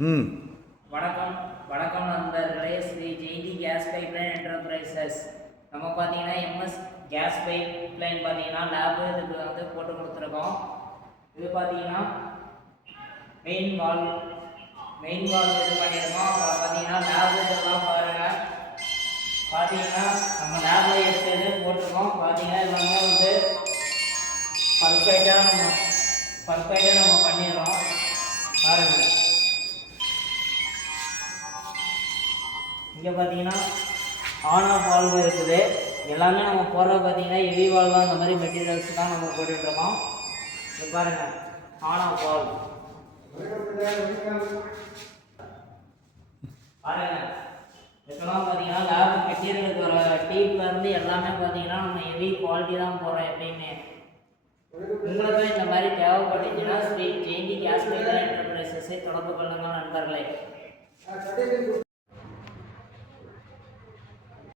ம் வணக்கம் வணக்கம் நண்பர்களே. Sri Jayanthi gas pipeline enterprises. நம்ம பார்த்தீங்கன்னா எம்எஸ் கேஸ் பைப்லைன் பார்த்தீங்கன்னா லேபு இதுக்கு வந்து போட்டு கொடுத்துருக்கோம். இது பார்த்தீங்கன்னா மெயின் வால் இது பண்ணியிருக்கோம். அப்புறம் பார்த்தீங்கன்னா லேபு இதெல்லாம் பாருங்கள். பார்த்தீங்கன்னா நம்ம லேபில் எடுத்தது போட்டிருக்கோம். பார்த்தீங்கன்னா எல்லாமே வந்து பர்ஃபெக்டாக நம்ம பண்ணிடுறோம். பாருங்கள், இங்கே பார்த்தீங்கன்னா ஆன் ஆஃப் வால்வு இருக்குது. எல்லாமே நம்ம போடுறது பார்த்தீங்கன்னா ஹெவி வால்வு அந்த மாதிரி மெட்டீரியல்ஸ் தான் நம்ம போட்டுட்ருக்கோம். இது பாருங்கள், ஆன் ஆஃப் வால்வு பாருங்கள். இதெல்லாம் பார்த்தீங்கன்னா லேப் மெட்டீரியலுக்கு வர டீப்லேருந்து எல்லாமே பார்த்தீங்கன்னா நம்ம ஹெவி குவாலிட்டி தான் போடுறோம் எப்பயுமே. உங்களுக்கு இந்த மாதிரி தேவைப்பட்டுச்சுன்னா ஸ்ரீ ஜெயந்தி கேஸ் பைப்லைன் என்டர்பிரைசஸை தொடர்பு கொள்ளுங்கள் நண்பர்களே.